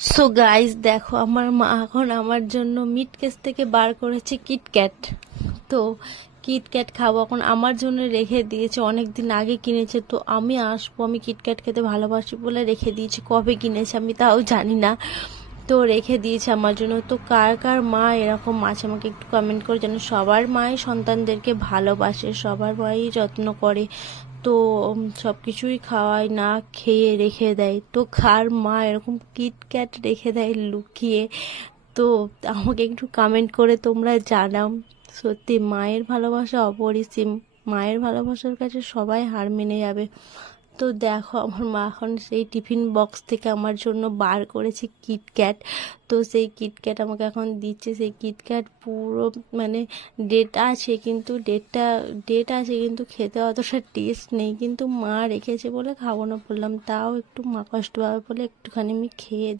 So guys, দেখো আমার মা এখন আমার জন্য মিট কেস থেকে বার করেছে কিটক্যাট। তো কিটক্যাট খাবো, এখন আমার জন্য রেখে দিয়েছে, অনেক দিন আগে কিনেছে। তো আমি আসবো, আমি কিটক্যাট খেতে ভালোবাসি বলে রেখে দিয়েছি। কবে কিনেছে আমি তাও জানি না, তো রেখে দিয়েছে আমার জন্য। তো কার কার মা এরকম আছে আমাকে একটু কমেন্ট করে জানো। সবার মাই সন্তানদেরকে ভালোবাসে, সবার মাই যত্ন করে। তো সব কিছুই খাওয়ায়, না খেয়ে রেখে দেয়। তো কার মা এরকম কিটক্যাট রেখে দেয় লুকিয়ে? তো আমাকে একটু কমেন্ট করে তোমরা জানাও। সত্যি মায়ের ভালোবাসা অপরিসীম, মায়ের ভালোবাসার কাছে সবাই হার মেনে যাবে। তো দেখো আমার মা এখন সেই টিফিন বক্স থেকে আমার জন্য বার করেছে কিটক্যাট। তো সেই কিটক্যাট আমাকে এখন দিচ্ছে। সেই কিটক্যাট পুরো মানে ডেট আছে, কিন্তু ডেট আছে কিন্তু খেতে অতটা টেস্ট নেই। কিন্তু মা রেখেছে বলে খাবো না বললাম, তাও একটু মা কষ্ট পাবে বলে একটুখানি আমি খেয়ে দেখি।